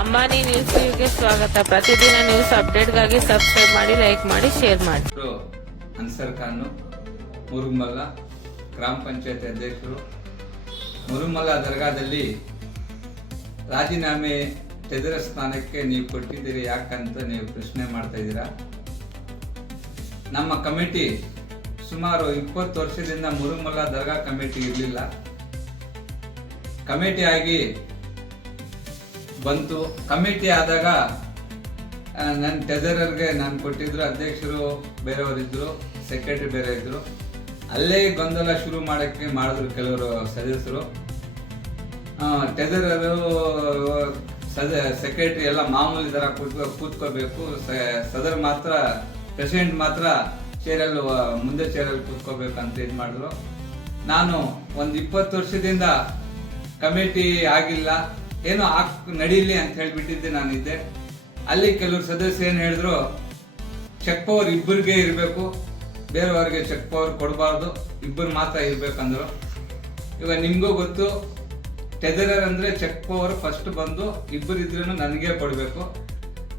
ಅಂಬಾನಿ ನ್ಯೂಸ್ಗೆ ಸ್ವಾಗತ. ಪ್ರತಿದಿನ ನ್ಯೂಸ್ ಅಪ್ಡೇಟ್ಗಾಗಿ ಸಬ್ಸ್ಕ್ರೈಬ್ ಮಾಡಿ, ಲೈಕ್ ಮಾಡಿ, ಶೇರ್ ಮಾಡಿ. ಅನ್ಸರ್ ಖಾನ್, ಮುರುಮಲ್ಲ ಗ್ರಾಮ ಪಂಚಾಯತ್ ಅಧ್ಯಕ್ಷರು. ಮುರುಮಲ್ಲ ದರ್ಗಾದಲ್ಲಿ ರಾಜೀನಾಮೆ ತೆದರ ಸ್ಥಾನಕ್ಕೆ ನೀವು ಕೊಟ್ಟಿದ್ದೀರಿ ಯಾಕಂತ ನೀವು ಪ್ರಶ್ನೆ ಮಾಡ್ತಾ ಇದ್ದೀರಾ? ನಮ್ಮ ಕಮಿಟಿ ಸುಮಾರು ಇಪ್ಪತ್ತು ವರ್ಷದಿಂದ ಮುರುಮಲ್ಲ ದರ್ಗಾ ಕಮಿಟಿ ಇರಲಿಲ್ಲ. ಕಮಿಟಿ ಆಗಿ ಬಂತು. ಕಮಿಟಿ ಆದಾಗ ನನ್ನ ಟೆದರರ್ಗೆ ನಾನು ಕೊಟ್ಟಿದ್ರು, ಅಧ್ಯಕ್ಷರು ಬೇರೆಯವರಿದ್ರು ಸೆಕ್ರೆಟರಿ ಬೇರೆ ಇದ್ದರು ಅಲ್ಲೇ ಗೊಂದಲ ಶುರು ಮಾಡೋಕ್ಕೆ ಮಾಡಿದ್ರು ಕೆಲವರು ಸದಸ್ಯರು. ಟೆದರರು ಸದ ಸೆಕ್ರೆಟರಿ ಎಲ್ಲ ಮಾಮೂಲಿ ಥರ ಕೂತ್ಕೊ ಕೂತ್ಕೋಬೇಕು ಸದರ್ ಮಾತ್ರ ಪ್ರೆಸಿಡೆಂಟ್ ಮಾತ್ರ ಚೇರಲ್ಲಿ ಮುಂದೆ ಚೇರಲ್ಲಿ ಕೂತ್ಕೋಬೇಕು ಅಂತ ಇದು ಮಾಡಿದ್ರು. ನಾನು ಒಂದು ಇಪ್ಪತ್ತು ವರ್ಷದಿಂದ ಕಮಿಟಿ ಆಗಿಲ್ಲ. ಏನೋ ಹಾಕ್ ನಡೀಲಿ ಅಂತ ಹೇಳ್ಬಿಟ್ಟಿದ್ದೆ ನಾನಿದ್ದೆ. ಅಲ್ಲಿ ಕೆಲವರು ಸದಸ್ಯ ಏನು ಹೇಳಿದ್ರು ಚೆಕ್ ಪವರ್ ಇಬ್ಬರಿಗೆ ಇರಬೇಕು, ಬೇರೆಯವ್ರಿಗೆ ಚೆಕ್ ಪವರ್ ಕೊಡಬಾರ್ದು, ಇಬ್ಬರು ಮಾತ್ರ ಇರಬೇಕಂದ್ರು. ಇವಾಗ ನಿಮಗೂ ಗೊತ್ತು ಟೆದರರ್ ಅಂದರೆ ಚೆಕ್ ಪವರ್ ಫಸ್ಟ್ ಬಂದು ಇಬ್ಬರು ಇದ್ರೂ ನನಗೆ ಕೊಡಬೇಕು.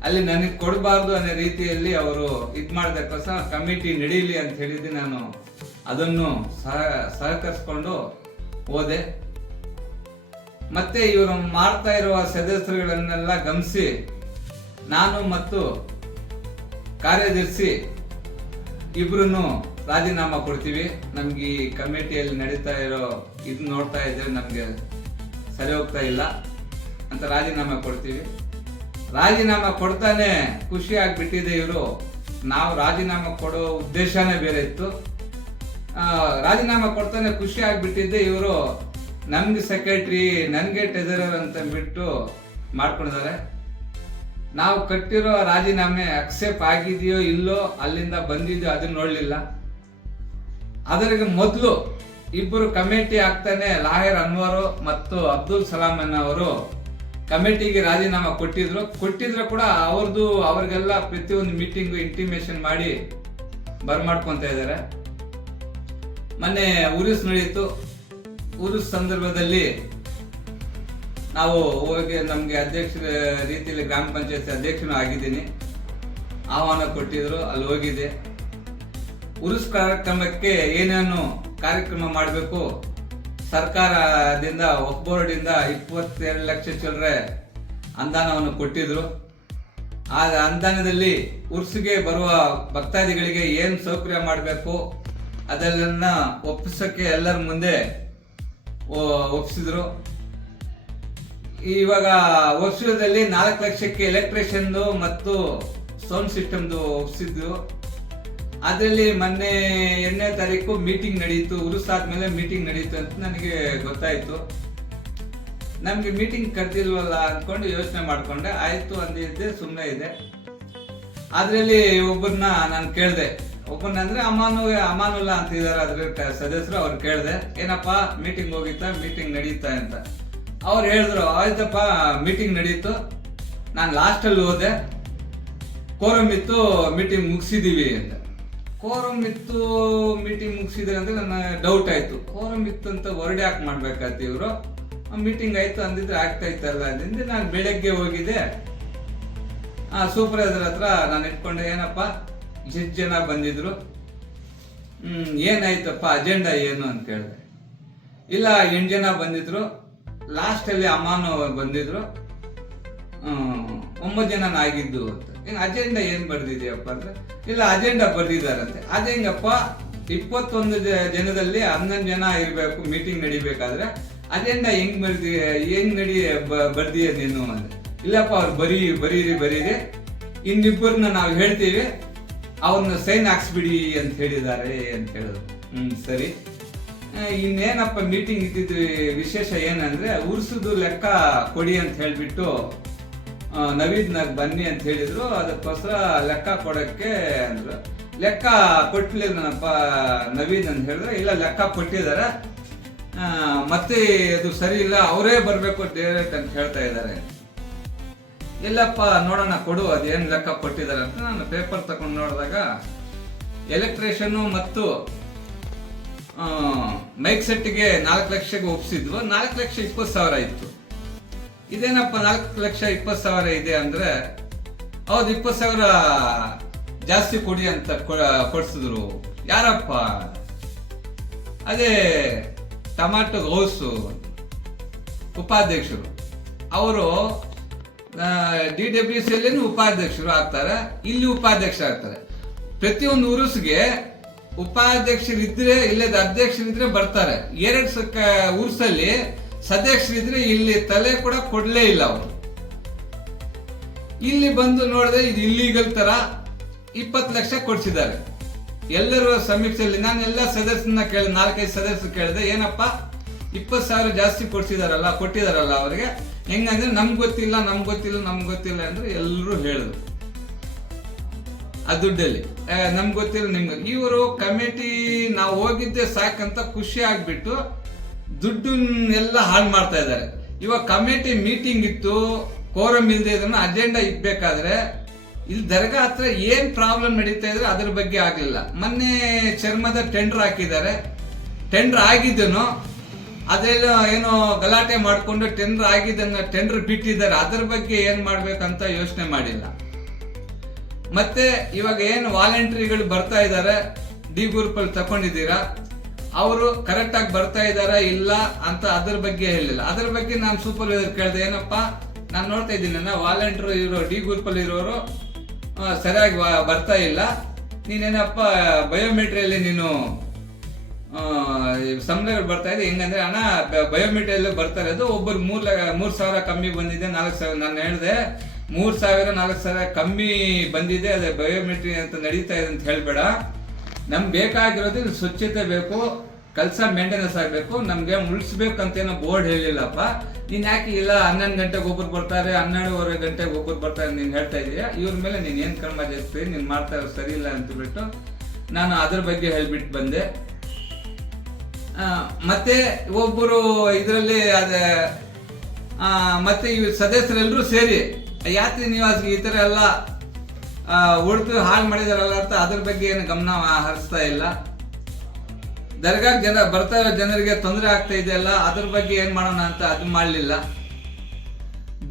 ಅಲ್ಲಿ ನನಗೆ ಕೊಡಬಾರ್ದು ಅನ್ನೋ ರೀತಿಯಲ್ಲಿ ಅವರು ಇದು ಮಾಡಿದಕ್ಕೋಸ ಕಮಿಟಿ ನಡೀಲಿ ಅಂತ ಹೇಳಿದ್ದೆ ನಾನು ಅದನ್ನು ಸಹ ಸಹಕರಿಸ್ಕೊಂಡು ಹೋದೆ. ಮತ್ತೆ ಇವರು ಮಾಡ್ತಾ ಇರುವ ಸದಸ್ಯರುಗಳನ್ನೆಲ್ಲ ಗಮನಿಸಿ, ನಾನು ಮತ್ತು ಕಾರ್ಯದರ್ಶಿ ಇಬ್ರು ರಾಜೀನಾಮಾ ಕೊಡ್ತೀವಿ. ನಮ್ಗೆ ಈ ಕಮಿಟಿಯಲ್ಲಿ ನಡೀತಾ ಇರೋ ಇದು ನೋಡ್ತಾ ಇದ್ರೆ ನಮಗೆ ಸರಿ ಹೋಗ್ತಾ ಇಲ್ಲ ಅಂತ ರಾಜೀನಾಮೆ ಕೊಡ್ತೀವಿ. ರಾಜೀನಾಮೆ ಕೊಡ್ತಾನೆ ಖುಷಿ ಆಗಿಬಿಟ್ಟಿದೆ ಇವರು. ನಾವು ರಾಜೀನಾಮೆ ಕೊಡೋ ಉದ್ದೇಶನೇ ಬೇರೆ ಇತ್ತು. ರಾಜೀನಾಮೆ ಕೊಡ್ತಾನೆ ಖುಷಿ ಆಗಿಬಿಟ್ಟಿದ್ದೆ ಇವರು. ನಮ್ಗೆ ಸೆಕ್ರೆಟ್ರಿ ನನಗೆ ಟೆಸರರ್ ಅಂತ ಬಿಟ್ಟು ಮಾಡ್ಕೊಂಡಿದ್ದಾರೆ. ನಾವು ಕಟ್ಟಿರೋ ರಾಜೀನಾಮೆ ಅಕ್ಸೆಪ್ಟ್ ಆಗಿದೆಯೋ ಇಲ್ಲೋ ಅಲ್ಲಿಂದ ಬಂದಿದ್ಯೋ ಅದನ್ನ ನೋಡಲಿಲ್ಲ. ಅದರಿಗೆ ಮೊದಲು ಇಬ್ಬರು ಕಮಿಟಿ ಆಗ್ತಾನೆ ಲಾಹಿರ್ ಅನ್ವರು ಮತ್ತು ಅಬ್ದುಲ್ ಸಲಾಮನ್ ಅವರು ಕಮಿಟಿಗೆ ರಾಜೀನಾಮೆ ಕೊಟ್ಟಿದ್ರು. ಕೊಟ್ಟಿದ್ರು ಕೂಡ ಅವ್ರದ್ದು ಅವ್ರಿಗೆಲ್ಲ ಪ್ರತಿಯೊಂದು ಮೀಟಿಂಗು ಇಂಟಿಮೇಷನ್ ಮಾಡಿ ಬರ್ಮಾಡ್ಕೊಂತ ಇದ್ದಾರೆ. ಮೊನ್ನೆ ಉರಿಸ್ ನಡೀತು. ಉರುಸ್ ಸಂದರ್ಭದಲ್ಲಿ ನಾವು ಹೋಗಿ ನಮಗೆ ಅಧ್ಯಕ್ಷ ರೀತಿಯಲ್ಲಿ ಗ್ರಾಮ ಪಂಚಾಯತ್ ಅಧ್ಯಕ್ಷನೂ ಆಗಿದ್ದೀನಿ. ಆಹ್ವಾನ ಕೊಟ್ಟಿದ್ರು, ಅಲ್ಲಿ ಹೋಗಿದ್ದೆ ಉರುಸ್ ಕಾರ್ಯಕ್ರಮಕ್ಕೆ ಏನೇನು ಕಾರ್ಯಕ್ರಮ ಮಾಡಬೇಕು? ಸರ್ಕಾರದಿಂದ ಬೋರ್ಡಿಂದ ಇಪ್ಪತ್ತೆರಡು ಲಕ್ಷ ಚಿಲ್ಲರೆ ಅನುದಾನವನ್ನು ಕೊಟ್ಟಿದ್ರು. ಆ ಅನುದಾನದಲ್ಲಿ ಉರ್ಸ್ಗೆ ಬರುವ ಭಕ್ತಾದಿಗಳಿಗೆ ಏನು ಸೌಕರ್ಯ ಮಾಡಬೇಕು? ಅದೆಲ್ಲ ಒಪ್ಪಿಸೋಕ್ಕೆ ಎಲ್ಲರ ಮುಂದೆ ಒಪ್ಪಿಸಿದ್ರು ಇವಾಗ ವರ್ಷದಲ್ಲಿ ನಾಲ್ಕು ಲಕ್ಷಕ್ಕೆ ಎಲೆಕ್ಟ್ರಿಷಿಯನ್ದು ಮತ್ತು ಸೌಂಡ್ ಸಿಸ್ಟಮ್ದು ಒಪ್ಸಿದ್ರು. ಅದರಲ್ಲಿ ಮೊನ್ನೆ ಎರಡನೇ ತಾರೀಕು ಮೀಟಿಂಗ್ ನಡೆಯಿತು ಉರುಸಾದ ಮೇಲೆ ಮೀಟಿಂಗ್ ನಡೆಯಿತು ಅಂತ ನನಗೆ ಗೊತ್ತಾಯ್ತು. ನಮಗೆ ಮೀಟಿಂಗ್ ಕರೆದಿಲ್ವಲ್ಲ ಅಂದ್ಕೊಂಡು ಯೋಚನೆ ಮಾಡಿಕೊಂಡೆ. ಆಯಿತು ಅಂದಿದ್ದೆ ಸುಮ್ಮನೆ ಇದೆ ಅದರಲ್ಲಿ ಒಬ್ಬರನ್ನ ನಾನು ಕೇಳಿದೆ. ಒಬ್ಬರನ್ನ ಅಂದ್ರೆ ಅಮಾನು ಅಮಾನುಲ್ಲಾ ಅಂತ ಇದಾರೆ, ಅದ್ರ ಸದಸ್ಯರು ಅವ್ರು ಕೇಳಿದೆ, ಏನಪ್ಪ ಮೀಟಿಂಗ್ ಹೋಗಿತ್ತಾ? ಮೀಟಿಂಗ್ ನಡೀತಾ ಅಂತ. ಅವ್ರು ಹೇಳಿದ್ರು, ಆಯ್ತಪ್ಪ ಮೀಟಿಂಗ್ ನಡೀತು. ನಾನು ಲಾಸ್ಟಲ್ಲಿ ಹೋದೆ. ಕೋರಮ್ ಇತ್ತು ಮೀಟಿಂಗ್ ಮುಗಿಸಿದೀವಿ ಅಂತ. ಕೋರಮ್ ಇತ್ತು ಮೀಟಿಂಗ್ ಮುಗಿಸಿದ್ರೆ ಅಂದ್ರೆ ನನ್ನ ಡೌಟ್ ಆಯ್ತು. ಕೋರಮ್ ಇತ್ತು ಅಂತ ಹೊರಡೆ ಯಾಕೆ ಮಾಡ್ಬೇಕಾಯ್ತು ಇವರು? ಮೀಟಿಂಗ್ ಆಯ್ತು ಅಂದಿದ್ರೆ ಆಗ್ತಾ ಇತ್ತಲ್ಲ ಅಂದಿಂದ ನಾನು ಬೆಳಗ್ಗೆ ಹೋಗಿದ್ದೆ. ಆ ಸೂಪರ್ವೈಸರ್ ಹತ್ರ ನಾನು ಇಟ್ಕೊಂಡೆ, ಏನಪ್ಪ ಎಷ್ಟು ಜನ ಬಂದಿದ್ರು ಏನಾಯ್ತಪ್ಪ ಅಜೆಂಡಾ ಏನು ಅಂತ ಹೇಳಿದೆ ಇಲ್ಲ, ಎಂಟು ಜನ ಬಂದಿದ್ರು ಲಾಸ್ಟಲ್ಲಿ ಅಮ್ಮಾನು ಬಂದಿದ್ರು ಒಂಬತ್ತು ಜನ ಆಗಿದ್ದು ಅಂತ. ಏನು ಅಜೆಂಡಾ ಏನು ಬರ್ದಿದ್ಯಪ್ಪ ಅಂದ್ರೆ, ಇಲ್ಲ ಅಜೆಂಡಾ ಬರ್ದಿದಾರಂತೆ ಅದೇಂಗಪ್ಪ ಇಪ್ಪತ್ತೊಂದು ಜನದಲ್ಲಿ ಹನ್ನೊಂದು ಜನ ಇರಬೇಕು ಮೀಟಿಂಗ್ ನಡಿಬೇಕಾದ್ರೆ ಅಜೆಂಡಾ ಹೆಂಗ್ ಬರ್ದಿ, ಹೆಂಗ್ ನಡಿ ಬರ್ದಿಯ ನೀನು ಅಂದ್ರೆ ಇಲ್ಲಪ್ಪ, ಅವ್ರು ಬರೀ, ಬರೀರಿ ಬರೀರಿ. ಇನ್ನಿಬ್ಬರನ್ನ ನಾವು ಹೇಳ್ತೀವಿ ಅವ್ರನ್ನ ಸೈನ್ ಹಾಕ್ಸ್ಬಿಡಿ ಅಂತ ಹೇಳಿದ್ದಾರೆ ಅಂತ ಹೇಳಿದ್ರು ಹ್ಮ್, ಸರಿ. ಇನ್ನೇನಪ್ಪ ಮೀಟಿಂಗ್ ಇದ್ದಿದ್ದು ವಿಶೇಷ ಏನಂದ್ರೆ ಉರ್ಸುದು ಲೆಕ್ಕ ಕೊಡಿ ಅಂತ ಹೇಳ್ಬಿಟ್ಟು ನವೀದ್ನಾಗ ಬನ್ನಿ ಅಂತ ಹೇಳಿದ್ರು. ಅದಕ್ಕೋಸ್ಕರ ಲೆಕ್ಕ ಕೊಡಕ್ಕೆ ಅಂದ್ರು. ಲೆಕ್ಕ ಕೊಟ್ಲಿಲ್ಲನಪ್ಪ ನವೀನ್ ಅಂತ ಹೇಳಿದ್ರೆ, ಇಲ್ಲ, ಲೆಕ್ಕ ಕೊಟ್ಟಿದ್ದಾರೆ. ಮತ್ತೆ ಅದು ಸರಿ ಇಲ್ಲ, ಅವರೇ ಬರಬೇಕು ಡೈರೆಕ್ಟ್ ಅಂತ ಹೇಳ್ತಾ ಇದ್ದಾರೆ. ಇಲ್ಲಪ್ಪ, ನೋಡೋಣ, ಕೊಡು, ಅದೇನು ಲೆಕ್ಕ ಕೊಟ್ಟಿದ್ದಾರೆ ಅಂತ ನಾನು ಪೇಪರ್ ತಗೊಂಡು ನೋಡಿದಾಗ ಎಲೆಕ್ಟ್ರಿಷಿಯನ್ ಮತ್ತು ಮೈಕ್ ಸೆಟ್ಗೆ ನಾಲ್ಕು ಲಕ್ಷಕ್ಕೆ ಒಪ್ಸಿದ್ವು. ನಾಲ್ಕು ಲಕ್ಷ ಇಪ್ಪತ್ತು ಸಾವಿರ ಇತ್ತು. ಇದೇನಪ್ಪ, ನಾಲ್ಕು ಲಕ್ಷ ಇಪ್ಪತ್ತು ಸಾವಿರ ಇದೆ ಅಂದರೆ, ಹೌದು, ಇಪ್ಪತ್ತು ಸಾವಿರ ಜಾಸ್ತಿ ಕೊಡಿ ಅಂತ ಕೊಡ್ಸಿದ್ರು. ಯಾರಪ್ಪ? ಅದೇ ಟಮಾಟೊ ಹೌಸು ಉಪಾಧ್ಯಕ್ಷರು. ಅವರು ಡಿ ಡಬ್ಲ್ಯೂ ಸಿ ಅಲ್ಲಿ ಉಪಾಧ್ಯಕ್ಷರು ಆಗ್ತಾರೆ, ಇಲ್ಲಿ ಉಪಾಧ್ಯಕ್ಷ ಆಗ್ತಾರೆ ಪ್ರತಿಯೊಂದು ಉರುಸ್ಗೆ ಉಪಾಧ್ಯಕ್ಷರಿದ್ರೆ, ಇಲ್ಲದ ಅಧ್ಯಕ್ಷರಿದ್ರೆ ಬರ್ತಾರೆ. ಎರಡು ಸಕ್ಕ ಉರ್ಸಲ್ಲಿ ಸದಸ್ಯರಿದ್ರೆ ಇಲ್ಲಿ ತಲೆ ಕೂಡ ಕೊಡ್ಲೇ ಇಲ್ಲ ಅವರು. ಇಲ್ಲಿ ಬಂದು ನೋಡಿದ್ರೆ ಇದು ಇಲ್ಲಿಗಲ್ ತರ ಇಪ್ಪತ್ತು ಲಕ್ಷ ಕೊಡ್ಸಿದ್ದಾರೆ. ಎಲ್ಲರೂ ಸಮೀಕ್ಷೆಯಲ್ಲಿ, ನಾನು ಎಲ್ಲ ಸದಸ್ಯನ ಕೇಳಿದೆ ನಾಲ್ಕೈದು ಸದಸ್ಯರು ಕೇಳಿದೆ, ಏನಪ್ಪ, ಇಪ್ಪತ್ತು ಸಾವಿರ ಜಾಸ್ತಿ ಕೊಡ್ಸಿದಾರಲ್ಲ, ಕೊಟ್ಟಿದಾರಲ್ಲ ಅವರಿಗೆ. ಹೆಂಗಂದ್ರೆ ನಮ್ಗೆ ಗೊತ್ತಿಲ್ಲ ನಮ್ಗೆ ಗೊತ್ತಿಲ್ಲ ನಮ್ಗೆ ಗೊತ್ತಿಲ್ಲ ಅಂದ್ರೆ ಎಲ್ಲರೂ ಹೇಳಿದ್ರು ಆ ದುಡ್ಡಲ್ಲಿ. ನಮ್ಗೆ ಗೊತ್ತಿಲ್ಲ, ನಿಮ್ಗೆ ಇವರು ಕಮಿಟಿ ನಾವು ಹೋಗಿದ್ದೆ ಸಾಕಂತ ಖುಷಿ ಆಗ್ಬಿಟ್ಟು ದುಡ್ಡನ್ನೆಲ್ಲ ಹಾಳು ಮಾಡ್ತಾ ಇದ್ದಾರೆ. ಇವಾಗ ಕಮಿಟಿ ಮೀಟಿಂಗ್ ಇತ್ತು ಕೋರಂ ಇಲ್ಲದೆ ಇದನ್ನ ಅಜೆಂಡಾ ಇಕ್ಬೇಕಾದ್ರೆ ಇಲ್ಲಿ ದರ್ಗಾ ಹತ್ರ ಏನ್ ಪ್ರಾಬ್ಲಮ್ ನಡೀತಾ ಇದ್ರೆ ಅದ್ರ ಬಗ್ಗೆ ಆಗ್ಲಿಲ್ಲ. ಮೊನ್ನೆ ಚರ್ಮದ ಟೆಂಡರ್ ಹಾಕಿದ್ದಾರೆ. ಟೆಂಡರ್ ಆಗಿದ್ದನು ಅದೆಲ್ಲ ಏನೋ ಗಲಾಟೆ ಮಾಡಿಕೊಂಡು ಟೆಂಡರ್ ಆಗಿದ್ದನ್ನ ಟೆಂಡರ್ ಬಿಟ್ಟಿದ್ದಾರೆ. ಅದ್ರ ಬಗ್ಗೆ ಏನ್ ಮಾಡ್ಬೇಕಂತ ಯೋಚನೆ ಮಾಡಿಲ್ಲ. ಮತ್ತೆ ಇವಾಗ ಏನು ವಾಲಂಟ್ರಿಗಳು ಬರ್ತಾ ಇದ್ದಾರೆ ಡಿ ಗ್ರೂಪ್ ಅಲ್ಲಿ ತಕೊಂಡಿದ್ದೀರಾ? ಅವರು ಕರೆಕ್ಟ್ ಆಗಿ ಬರ್ತಾ ಇದ್ದಾರಾ ಇಲ್ಲ ಅಂತ ಅದ್ರ ಬಗ್ಗೆ ಹೇಳಿಲ್ಲ. ಅದ್ರ ಬಗ್ಗೆ ನಾನು ಸೂಪರ್ವೈಸರ್ ಕೇಳಿದೆ, ಏನಪ್ಪ? ನಾನು ನೋಡ್ತಾ ಇದ್ದೀನಿ ವಾಲಂಟ್ರು ಇರೋ, ಡಿ ಗ್ರೂಪ್ ಅಲ್ಲಿ ಇರೋರು ಸರಿಯಾಗಿ ಬರ್ತಾ ಇಲ್ಲ. ನೀನೇನಪ್ಪ ಬಯೋಮೆಟ್ರಿಯಲ್ಲಿ ನೀನು ಸಂಬಳಗಳು ಬರ್ತಾ ಇದೆ. ಹೆಂಗಂದ್ರೆ ಹಣ ಬಯೋಮೆಟ್ರಿಯಲ್ಲಿ ಬರ್ತಾ ಇರೋದು ಒಬ್ಬರು ಮೂರ್ ಮೂರ್ ಸಾವಿರ ಕಮ್ಮಿ ಬಂದಿದೆ, ನಾಲ್ಕು ಸಾವಿರ, ನಾನು ಹೇಳಿದೆ, ಮೂರ್ ಸಾವಿರ, ನಾಲ್ಕು ಸಾವಿರ ಕಮ್ಮಿ ಬಂದಿದೆ, ಅದೇ ಬಯೋಮೆಟ್ರಿ ಅಂತ ನಡೀತಾ ಇದೆ ಅಂತ ಹೇಳ್ಬೇಡ. ನಮ್ಗೆ ಬೇಕಾಗಿರೋದು ಸ್ವಚ್ಛತೆ ಬೇಕು, ಕೆಲಸ ಮೇಂಟೆನೆನ್ಸ್ ಆಗಬೇಕು, ನಮಗೆ ಮುಳಿಸ್ಬೇಕಂತೇನೋ ಬೋರ್ಡ್ ಹೇಳಿಲ್ಲಪ್ಪ. ನೀನು ಯಾಕೆ ಇಲ್ಲ, ಹನ್ನೊಂದು ಗಂಟೆಗೆ ಒಬ್ಬರು ಬರ್ತಾರೆ, ಹನ್ನೆರಡುವರೆ ಗಂಟೆಗೆ ಒಬ್ಬರು ಬರ್ತಾರೆ, ನೀನು ಹೇಳ್ತಾ ಇದೀಯ? ಇವ್ರ ಮೇಲೆ ನೀನು ಏನು ಕ್ರಮ ಜರುಗಿಸ್ತೀವಿ ನೀನು ಮಾಡ್ತಾ ಸರಿ ಇಲ್ಲ ಅಂತ ಬಿಟ್ಟು ನಾನು ಅದ್ರ ಬಗ್ಗೆ ಹೇಳ್ಬಿಟ್ಟು ಬಂದೆ. ಮತ್ತೆ ಒಬ್ಬರು ಇದರಲ್ಲಿ ಅದೇ ಮತ್ತೆ ಈ ಸದಸ್ಯರೆಲ್ಲರೂ ಸೇರಿ, ಯಾತ್ರಿ ನಿವಾಸ ಈ ಥರ ಎಲ್ಲ ಹೊಡೆದು ಹಾಳು ಮಾಡಿದಾರಲ್ಲ ಅಂತ ಅದ್ರ ಬಗ್ಗೆ ಏನು ಗಮನ ಹರಿಸ್ತಾ ಇಲ್ಲ. ದರ್ಗಾ ಜನ ಬರ್ತಾ ಇರೋ ಜನರಿಗೆ ತೊಂದರೆ ಆಗ್ತಾ ಇದೆಯಲ್ಲ ಅದ್ರ ಬಗ್ಗೆ ಏನು ಮಾಡೋಣ ಅಂತ ಅದು ಮಾಡಲಿಲ್ಲ.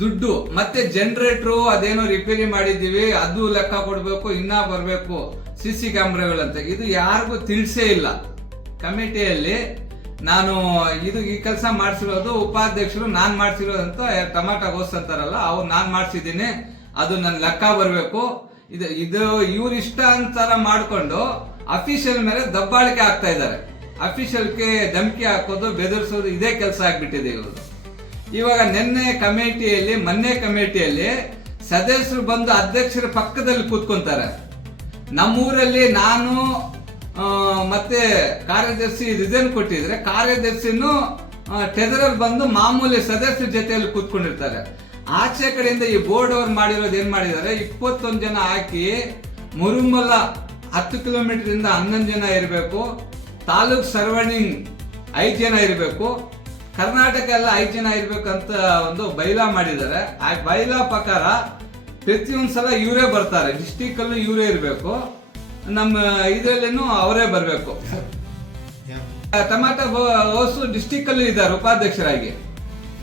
ದುಡ್ಡು, ಮತ್ತೆ ಜನರೇಟ್ರು ಅದೇನೋ ರಿಪೇರಿ ಮಾಡಿದ್ದೀವಿ, ಅದು ಲೆಕ್ಕ ಕೊಡಬೇಕು, ಇನ್ನ ಬರಬೇಕು, ಸಿ ಸಿ ಕ್ಯಾಮ್ರಾಗಳಂತ. ಇದು ಯಾರಿಗೂ ತಿಳಿಸೇ ಇಲ್ಲ. ಕಮಿಟಿಯಲ್ಲಿ ನಾನು ಇದು ಈ ಕೆಲಸ ಮಾಡಿಸಿರೋದು ಉಪಾಧ್ಯಕ್ಷರು ನಾನು ಮಾಡಿಸಿರೋದಂತ ಟಮಾಟಾ ಗೋಸ್ ಅಂತಾರಲ್ಲ, ಅವ್ರು ನಾನು ಮಾಡಿಸಿದ್ದೀನಿ, ಅದು ನನ್ನ ಲೆಕ್ಕ ಬರಬೇಕು. ಇದು ಇದು ಇವ್ರ ಇಷ್ಟ ಅಂತಾರ ಮಾಡ್ಕೊಂಡು ಅಫಿಷಿಯಲ್ ಮೇಲೆ ದಬ್ಬಾಳಿಕೆ ಆಗ್ತಾ ಇದ್ದಾರೆ. ಅಫಿಷಿಯಲ್ಗೆ ಧಮಕಿ ಹಾಕೋದು, ಬೆದರಿಸೋದು ಇದೇ ಕೆಲಸ ಆಗಿಬಿಟ್ಟಿದೆ ಇವರು ಇವಾಗ ನಿನ್ನೆ ಕಮಿಟಿಯಲ್ಲಿ, ಮೊನ್ನೆ ಕಮಿಟಿಯಲ್ಲಿ ಸದಸ್ಯರು ಬಂದು ಅಧ್ಯಕ್ಷರ ಪಕ್ಕದಲ್ಲಿ ಕೂತ್ಕೊಂತಾರೆ. ನಮ್ಮೂರಲ್ಲಿ ನಾನು ಮತ್ತೆ ಕಾರ್ಯದರ್ಶಿ ರಿಸೈನ್ ಕೊಟ್ಟಿದ್ರೆ ಕಾರ್ಯದರ್ಶಿನೂ ಟೆದರರ್ ಬಂದು ಮಾಮೂಲಿ ಸದಸ್ಯರ ಜೊತೆಯಲ್ಲಿ ಕೂತ್ಕೊಂಡಿರ್ತಾರೆ. ಆಚೆ ಕಡೆಯಿಂದ ಈ ಬೋರ್ಡ್ ಅವ್ರು ಮಾಡಿರೋದು ಏನ್ ಮಾಡಿದ್ದಾರೆ? ಇಪ್ಪತ್ತೊಂದು ಜನ ಹಾಕಿ ಮುರುಮಲ ಹತ್ತು ಕಿಲೋಮೀಟರ್ ಇಂದ ಹನ್ನೊಂದು ಜನ ಇರಬೇಕು. ತಾಲೂಕ್ ಸರ್ವಣಿಂಗ್ ಐದು ಜನ ಇರಬೇಕು. ಕರ್ನಾಟಕ ಎಲ್ಲ ಐದು ಜನ ಇರಬೇಕಂತ ಒಂದು ಬೈಲಾ ಮಾಡಿದ್ದಾರೆ. ಆ ಬೈಲಾ ಪ್ರಕಾರ ಪ್ರತಿಯೊಂದು ಸಲ ಇವರೇ ಬರ್ತಾರೆ. ಡಿಸ್ಟಿಕ್ ಅಲ್ಲೂ ಇವರೇ ಇರಬೇಕು. ನಮ್ಮ ಇದರಲ್ಲೇನು ಅವರೇ ಬರಬೇಕು. ಟಮಾಟೋ ಹೋಸು ಡಿಸ್ಟಿಕ್ ಅಲ್ಲಿ ಇದ್ದಾರೆ ಉಪಾಧ್ಯಕ್ಷರಾಗಿ.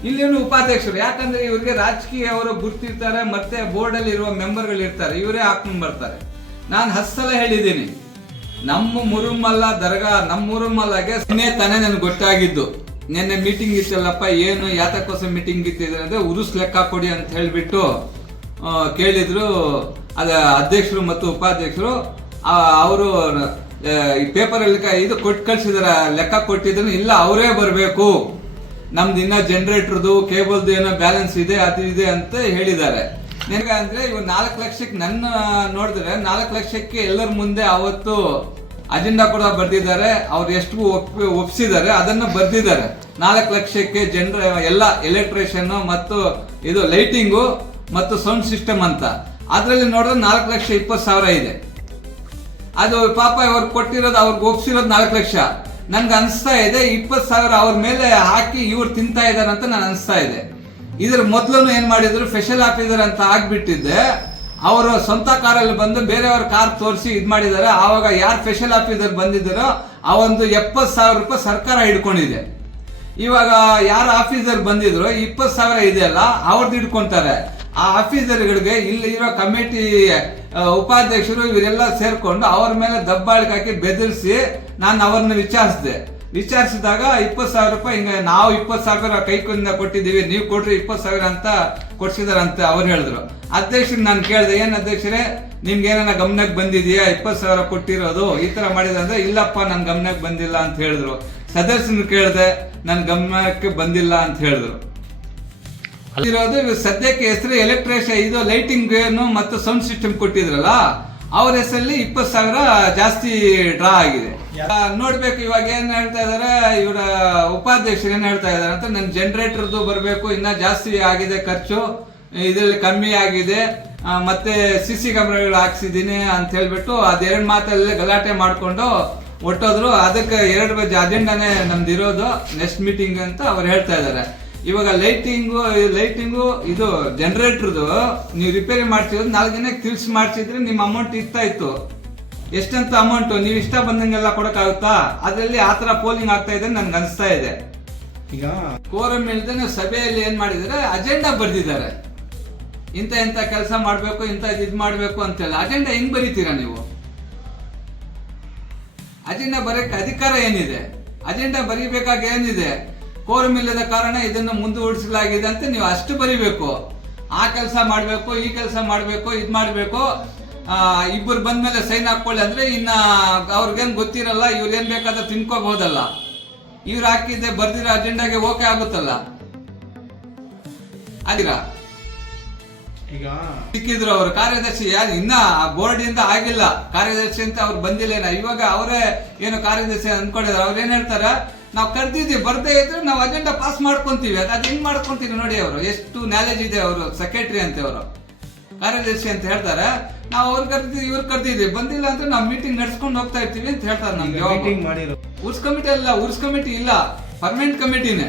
ಇಲ್ಲಿನೂ ಉಪಾಧ್ಯಕ್ಷರು ಯಾಕಂದ್ರೆ ಇವರಿಗೆ ರಾಜಕೀಯ ಅವರು ಗುರ್ತಿರ್ತಾರೆ ಮತ್ತೆ ಬೋರ್ಡ್ ಅಲ್ಲಿ ಇರುವ ಮೆಂಬರ್ಗಳು ಇರ್ತಾರೆ ಇವರೇ ಹಾಕೊಂಡ್ ಬರ್ತಾರೆ. ನಾನು ಹಸ್ಸಲ ಹೇಳಿದ್ದೀನಿ ನಮ್ಮ ಮುರುಮಲ್ಲ ದರ್ಗಾ ನಮ್ಮ ಮುರುಮಲ್ಲಗೆ ನಿನ್ನೆ ತಾನೇ ನನಗೆ ಗೊತ್ತಾಗಿದ್ದು. ನಿನ್ನೆ ಮೀಟಿಂಗ್ ಇತ್ತಲ್ಲಪ್ಪ ಏನು ಯಾತಕ್ಕೋಸ್ಕರ ಮೀಟಿಂಗ್ ಇತ್ತಿದ್ರೆ ಅಂದ್ರೆ ಉರುಸ್ ಲೆಕ್ಕ ಕೊಡಿ ಅಂತ ಹೇಳಿಬಿಟ್ಟು ಕೇಳಿದ್ರು. ಅದ ಅಧ್ಯಕ್ಷರು ಮತ್ತು ಉಪಾಧ್ಯಕ್ಷರು ಅವರು ಈ ಪೇಪರ್ ಅಲ್ಲಿ ಇದು ಕೊಟ್ಟು ಕಳ್ಸಿದಾರ, ಲೆಕ್ಕ ಕೊಟ್ಟಿದ್ರು ಇಲ್ಲ, ಅವರೇ ಬರಬೇಕು. ನಮ್ದು ಇನ್ನ ಜನರೇಟರ್ದು ಕೇಬಲ್ದು ಏನೋ ಬ್ಯಾಲೆನ್ಸ್ ಇದೆ, ಅದು ಇದೆ ಅಂತ ಹೇಳಿದ್ದಾರೆ. ನಿನಗೆ ಅಂದ್ರೆ ಇವ್ ನಾಲ್ಕು ಲಕ್ಷಕ್ಕೆ ನನ್ನ ನೋಡಿದ್ರೆ, ನಾಲ್ಕು ಲಕ್ಷಕ್ಕೆ ಎಲ್ಲರ ಮುಂದೆ ಅವತ್ತು ಅಜೆಂಡಾ ಕೂಡ ಬರ್ದಿದ್ದಾರೆ, ಅವ್ರು ಎಷ್ಟು ಒಪ್ಪಿ ಒಪ್ಸಿದ್ದಾರೆ, ಅದನ್ನ ಬರ್ದಿದ್ದಾರೆ. ನಾಲ್ಕು ಲಕ್ಷಕ್ಕೆ ಜನರ ಎಲ್ಲ ಎಲೆಕ್ಟ್ರಿಷಿಯನ್ ಮತ್ತು ಇದು ಲೈಟಿಂಗು ಮತ್ತು ಸೌಂಡ್ ಸಿಸ್ಟಮ್ ಅಂತ. ಅದರಲ್ಲಿ ನೋಡಿದ್ರೆ ನಾಲ್ಕು ಲಕ್ಷ ಇಪ್ಪತ್ತು ಸಾವಿರ ಇದೆ. ಅದು ಪಾಪ ಅವ್ರು ಕೊಟ್ಟಿರೋದು ಅವ್ರಿಗೆ ಒಪ್ಸಿರೋದು ನಾಲ್ಕು ಲಕ್ಷ. ನನ್ಗೆ ಅನಿಸ್ತಾ ಇದೆ, ಇಪ್ಪತ್ತು ಸಾವಿರ ಅವ್ರ ಮೇಲೆ ಹಾಕಿ ಇವ್ರು ತಿಂತಾ ಇದ್ದಾರೆ ಅಂತ ನಾನು ಅನಿಸ್ತಾ ಇದೆ. ಇದ್ರ ಮೊದ್ಲು ಏನು ಮಾಡಿದ್ರು ಸ್ಪೆಷಲ್ ಆಫೀಸರ್ ಅಂತ ಆಗ್ಬಿಟ್ಟಿದ್ದೆ. ಅವರು ಸ್ವಂತ ಕಾರಲ್ಲಿ ಬಂದು ಬೇರೆಯವ್ರ ಕಾರ್ ತೋರಿಸಿ ಇದು ಮಾಡಿದ್ದಾರೆ ಆವಾಗ ಯಾರು ಸ್ಪೆಷಲ್ ಆಫೀಸರ್ ಬಂದಿದ್ದಾರೋ, ಆ ಒಂದು ಎಪ್ಪತ್ತು ಸಾವಿರ ರೂಪಾಯಿ ಸರ್ಕಾರ ಹಿಡ್ಕೊಂಡಿದೆ. ಇವಾಗ ಯಾರು ಆಫೀಸರ್ ಬಂದಿದ್ರು, ಇಪ್ಪತ್ತು ಸಾವಿರ ಇದೆಯಲ್ಲ ಅವ್ರದ್ದು ಇಟ್ಕೊಂತಾರೆ ಆ ಆಫೀಸರ್ಗಳಿಗೆ ಇಲ್ಲಿ ಇರೋ ಕಮಿಟಿ ಉಪಾಧ್ಯಕ್ಷರು ಇವರೆಲ್ಲ ಸೇರ್ಕೊಂಡು ಅವ್ರ ಮೇಲೆ ದಬ್ಬಾಳಿಕೆ ಹಾಕಿ ಬೆದರಿಸಿ ನಾನು ಅವ್ರನ್ನ ವಿಚಾರಿಸಿದೆ. ವಿಚಾರಿಸಿದಾಗ ಇಪ್ಪತ್ತು ಸಾವಿರ ರೂಪಾಯಿ ಹಿಂಗೆ, ನಾವು ಇಪ್ಪತ್ತು ಸಾವಿರ ಕೈಕೊಂಡಿಂದ ಕೊಟ್ಟಿದ್ದೀವಿ, ನೀವು ಕೊಟ್ರಿ ಇಪ್ಪತ್ತು ಸಾವಿರ ಅಂತ ಕೊಡ್ಸಿದಾರಂತೆ ಅವ್ರು ಹೇಳಿದ್ರು. ಅಧ್ಯಕ್ಷರು ನಾನು ಕೇಳಿದೆ, ಏನ್ ಅಧ್ಯಕ್ಷರೇ, ನಿಮ್ಗೆ ಏನಾರ ಗಮನಕ್ಕೆ ಬಂದಿದೆಯಾ? ಇಪ್ಪತ್ತು ಸಾವಿರ ಕೊಟ್ಟಿರೋದು, ಈ ತರ ಮಾಡಿದ್ರೆ ಅಂದ್ರೆ ಇಲ್ಲಪ್ಪ ನನ್ನ ಗಮನಕ್ಕೆ ಬಂದಿಲ್ಲ ಅಂತ ಹೇಳಿದ್ರು. ಸದಸ್ಯನ ಕೇಳಿದೆ ನನ್ನ ಗಮನಕ್ಕೆ ಬಂದಿಲ್ಲ ಅಂತ ಹೇಳಿದ್ರು. ಇರೋದು ಸದ್ಯಕ್ಕೆ ಹೆಸರು ಎಲೆಕ್ಟ್ರಿಷ ಇದು ಲೈಟಿಂಗ್ ಮತ್ತು ಸೌಂಡ್ ಸಿಸ್ಟಮ್ ಕೊಟ್ಟಿದ್ರಲ್ಲ ಅವ್ರ ಹೆಸರಲ್ಲಿ ಇಪ್ಪತ್ತು ಸಾವಿರ ಜಾಸ್ತಿ ಡ್ರಾ ಆಗಿದೆ. ನೋಡ್ಬೇಕು ಇವಾಗ ಏನ್ ಹೇಳ್ತಾ ಇದಾರೆ ಇವರ ಉಪಾಧ್ಯಕ್ಷರು ಏನ್ ಹೇಳ್ತಾ ಇದಾರೆ ಅಂತ ನನ್ನ ಜನರೇಟರ್ದು ಬರಬೇಕು ಇನ್ನ ಜಾಸ್ತಿ ಆಗಿದೆ ಖರ್ಚು ಇದರಲ್ಲಿ ಕಮ್ಮಿ ಆಗಿದೆ ಮತ್ತೆ ಸಿ ಸಿ ಕ್ಯಾಮ್ರಾಗಳು ಹಾಕ್ಸಿದ್ದೀನಿ ಅಂತ ಹೇಳ್ಬಿಟ್ಟು ಅದೆರಡು ಮಾತಲ್ಲೇ ಗಲಾಟೆ ಮಾಡ್ಕೊಂಡು ಒಟ್ಟೋದ್ರು ಅದಕ್ಕೆ ಎರಡು ಬಜೆ ಅಜೆಂಡಾನೇ ನಮ್ದು ಇರೋದು ನೆಕ್ಸ್ಟ್ ಮೀಟಿಂಗ್ ಅಂತ ಅವ್ರು ಹೇಳ್ತಾ ಇದಾರೆ. ಇವಾಗ ಲೈಟಿಂಗು ಲೈಟಿಂಗು ಇದು ಜನರೇಟರ್ದು ನೀವು ರಿಪೇರಿ ಮಾಡ್ಸಿರೋದು ನಾಲ್ಕು ಜನಕ್ಕೆ ತಿಳಿಸಿ ಮಾಡಿಸಿದ್ರೆ ನಿಮ್ಮ ಅಮೌಂಟ್ ಇರ್ತಾ ಇತ್ತು. ಎಷ್ಟಂತ ಅಮೌಂಟ್ ನೀವು ಇಷ್ಟ ಬಂದಂಗೆಲ್ಲ ಕೊಡೋಕ್ಕಾಗುತ್ತಾ? ಅದರಲ್ಲಿ ಆ ಥರ ಪೋಲಿಂಗ್ ಆಗ್ತಾ ಇದೆ ನನ್ಗೆ ಅನಿಸ್ತಾ ಇದೆ. ಈಗ ಕೋರಂ ಇಲ್ದೇನೆ ಸಭೆಯಲ್ಲಿ ಏನು ಮಾಡಿದರೆ ಅಜೆಂಡಾ ಬರೆದಿದ್ದಾರೆ. ಇಂಥ ಇಂಥ ಕೆಲಸ ಮಾಡಬೇಕು ಇಂಥ ಇದು ಮಾಡಬೇಕು ಅಂತೆಲ್ಲ ಅಜೆಂಡಾ ಹೆಂಗ್ ಬರೀತೀರಾ ನೀವು? ಅಜೆಂಡಾ ಬರೋಕ್ಕೆ ಅಧಿಕಾರ ಏನಿದೆ? ಅಜೆಂಡಾ ಬರೀಬೇಕಾಗ ಏನಿದೆ? ಕೋರಂ ಇಲ್ಲದ ಕಾರಣ ಇದನ್ನು ಮುಂದುವರಿಸಲಾಗಿದೆ ಅಂತ ನೀವು ಅಷ್ಟು ಬರಿಬೇಕು. ಆ ಕೆಲಸ ಮಾಡಬೇಕು ಈ ಕೆಲಸ ಮಾಡಬೇಕು ಇದು ಮಾಡಬೇಕು. ಇಬ್ಬರು ಬಂದ್ಮೇಲೆ ಸೈನ್ ಹಾಕೊಳ್ಳಿ ಅಂದರೆ ಇನ್ನು ಅವ್ರಿಗೇನು ಗೊತ್ತಿರಲ್ಲ ಇವ್ರು ಏನ್ ಬೇಕಾದ್ರೆ ತಿನ್ಕೋಬಹುದಲ್ಲ. ಇವ್ರು ಹಾಕಿದ್ದೆ ಬರ್ದಿರೋ ಅಜೆಂಡಾಗೆ ಓಕೆ ಆಗುತ್ತಲ್ಲ. ಆಗಿರಾ ಈಗ ಸಿಕ್ಕಿದ್ರು ಅವರು. ಕಾರ್ಯದರ್ಶಿ ಯಾರು ಇನ್ನ ಬೋರ್ಡ್ ಇಂದ ಆಗಿಲ್ಲ. ಕಾರ್ಯದರ್ಶಿ ಅಂತ ಅವ್ರು ಬಂದಿಲ್ಲ. ಇವಾಗ ಅವರೇ ಏನು ಕಾರ್ಯದರ್ಶಿ ಅನ್ಕೊಂಡಿದ್ದಾರೆ. ಅವ್ರು ಏನ್ ಹೇಳ್ತಾರ? ನಾವು ಕರ್ದಿದ್ವಿ ಬರ್ದೇ ಇದ್ರೆ ನಾವು ಅಜೆಂಡಾ ಪಾಸ್ ಮಾಡ್ಕೊಂತೀವಿ. ಅದು ಹೆಂಗ್ ಮಾಡ್ಕೊಂತೀವಿ ನೋಡಿ ಅವರು. ಎಷ್ಟು ನಾಲೆಜ್ ಇದೆ ಅವರು ಸೆಕ್ರೆಟರಿ ಅಂತ ಅವರು. ಕಾರ್ಯದರ್ಶಿ ಅಂತ ಹೇಳ್ತಾರೆ. ನಾವು ಅವ್ರು ಕರ್ದಿದ್ದೀವಿ ಇವ್ರು ಕರ್ದಿದ್ವಿ ಬಂದಿಲ್ಲ ಅಂದ್ರೆ ನಾವು ಮೀಟಿಂಗ್ ನಡ್ಸ್ಕೊಂಡು ಹೋಗ್ತಾ ಇರ್ತೀವಿ ಅಂತ ಹೇಳ್ತಾರೆ ನಮ್ಗೆ ಉರ್ಸ್ ಕಮಿಟಿ ಅಲ್ಲ ಉರ್ಸ್ ಕಮಿಟಿ ಇಲ್ಲ. ಪರ್ಮನೆಂಟ್ ಕಮಿಟಿನೇ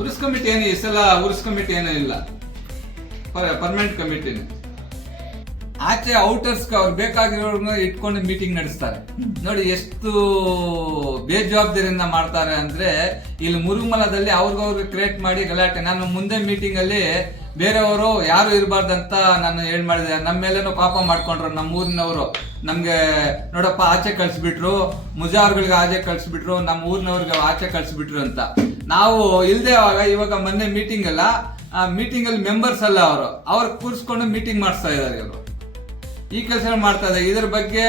ಉರ್ಸ್ ಕಮಿಟಿ ಏನು ಈ ಸಲ ಉರ್ಸ್ ಕಮಿಟಿ ಏನೂ ಇಲ್ಲ. ಪರ್ಮನೆಂಟ್ ಕಮಿಟಿನೇ ಆಚೆ ಔಟರ್ಸ್ ಅವ್ರು ಬೇಕಾಗಿರೋರ್ನ ಇಟ್ಕೊಂಡು ಮೀಟಿಂಗ್ ನಡೆಸ್ತಾರೆ. ನೋಡಿ ಎಷ್ಟು ಬೇಜವಾಬ್ದಾರಿಯಿಂದ ಮಾಡ್ತಾರೆ ಅಂದ್ರೆ ಇಲ್ಲಿ ಮುರುಮಲದಲ್ಲಿ ಅವ್ರಿಗವ್ರಿಗೆ ಕ್ರಿಯೇಟ್ ಮಾಡಿ ಗಲಾಟೆ. ನಾನು ಮುಂದೆ ಮೀಟಿಂಗ್ ಅಲ್ಲಿ ಬೇರೆಯವರು ಯಾರು ಇರಬಾರ್ದಂತ ನಾನು ಏನ್ ಮಾಡಿದೆ. ನಮ್ಮ ಮೇಲೇನೋ ಪಾಪ ಮಾಡ್ಕೊಂಡ್ರು ನಮ್ಮ ಊರಿನವರು. ನಮ್ಗೆ ನೋಡಪ್ಪ, ಆಚೆ ಕಳ್ಸಿಬಿಟ್ರು. ಮುಜಾರ್ಗಳಿಗೆ ಆಚೆ ಕಳ್ಸಿಬಿಟ್ರು. ನಮ್ಮ ಊರಿನವ್ರಿಗೆ ಆಚೆ ಕಳ್ಸಿಬಿಟ್ರು ಅಂತ. ನಾವು ಇಲ್ದೇ ಅವಾಗ ಇವಾಗ ಮೊನ್ನೆ ಮೀಟಿಂಗ್ ಅಲ್ಲ, ಆ ಮೀಟಿಂಗ್ ಅಲ್ಲಿ ಮೆಂಬರ್ಸ್ ಅಲ್ಲ ಅವರು. ಅವ್ರು ಕೂರಿಸ್ಕೊಂಡು ಮೀಟಿಂಗ್ ಮಾಡಿಸ್ತಾ ಇದ್ದಾರೆ ಇವರು. ಈ ಕೆಲಸ ಮಾಡ್ತಾ ಇದೆ ಇದರ ಬಗ್ಗೆ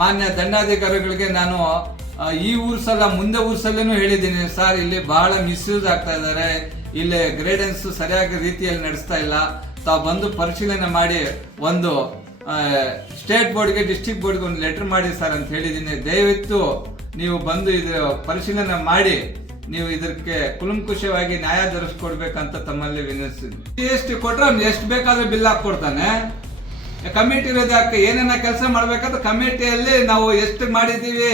ಮಾನ್ಯ ದಂಡಾಧಿಕಾರಿಗಳಿಗೆ ನಾನು ಈ ಊರ್ ಸಲ ಮುಂದೆ ಊರ್ ಸಲೂ ಹೇಳಿದ್ದೀನಿ. ಸರ್, ಇಲ್ಲಿ ಬಹಳ ಮಿಸ್ಯೂಸ್ ಆಗ್ತಾ ಇದ್ದಾರೆ. ಇಲ್ಲಿ ಗ್ರೇಡೆನ್ಸ್ ಸರಿಯಾಗಿ ರೀತಿಯಲ್ಲಿ ನಡೆಸ್ತಾ ಇಲ್ಲ. ತಾವು ಬಂದು ಪರಿಶೀಲನೆ ಮಾಡಿ ಒಂದು ಸ್ಟೇಟ್ ಬೋರ್ಡ್ಗೆ ಡಿಸ್ಟಿಕ್ ಬೋರ್ಡ್ಗೆ ಒಂದು ಲೆಟರ್ ಮಾಡಿ ಸರ್ ಅಂತ ಹೇಳಿದ್ದೀನಿ. ದಯವಿಟ್ಟು ನೀವು ಬಂದು ಇದು ಪರಿಶೀಲನೆ ಮಾಡಿ, ನೀವು ಇದಕ್ಕೆ ಕುಲಂಕುಷವಾಗಿ ನ್ಯಾಯ ಧರಿಸ್ಕೊಡ್ಬೇಕಂತ ತಮ್ಮಲ್ಲಿ ವಿನಂತಿಸಿದ್ದೀನಿ ಎಷ್ಟು ಕೊಟ್ರೆ ಅವ್ನು ಎಷ್ಟು ಬೇಕಾದ್ರೂ ಬಿಲ್ ಹಾಕೊಡ್ತಾನೆ ಕಮಿಟಿ ಇರೋದು ಯಾಕೆ ಏನೇನ ಕೆಲಸ ಮಾಡ್ಬೇಕಂತ ಕಮಿಟಿಯಲ್ಲಿ ನಾವು ಎಷ್ಟು ಮಾಡಿದೀವಿ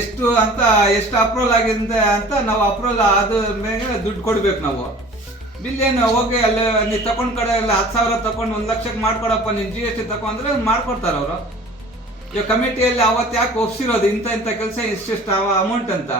ಎಷ್ಟು ಅಂತ, ಎಷ್ಟು ಅಪ್ರೂವಲ್ ಆಗಿದೆ ಅಂತ ನಾವು ಅಪ್ರೂವಲ್ ಆದ ಮೇಲೆ ದುಡ್ಡು ಕೊಡ್ಬೇಕು ನಾವು. ಬಿಲ್ ಏನು, ಹೋಗಿ ಅಲ್ಲಿ ನೀವು ತಕೊಂಡ್ ಕಡೆ ಎಲ್ಲ ಹತ್ತು ಸಾವಿರ ತಕೊಂಡು ಒಂದು ಲಕ್ಷಕ್ಕೆ ಮಾಡ್ಕೊಡಪ್ಪ, ನೀನು ಜಿ ಎಸ್ ಟಿ ತಗೊಂಡ್ರೆ ಮಾಡ್ಕೊಡ್ತಾರೆ ಅವರು. ಈಗ ಕಮಿಟಿಯಲ್ಲಿ ಅವತ್ತು ಯಾಕೆ ಒಪ್ಸಿರೋದು, ಇಂಥ ಇಂಥ ಕೆಲಸ, ಇಷ್ಟಿಷ್ಟು ಅಮೌಂಟ್ ಅಂತ?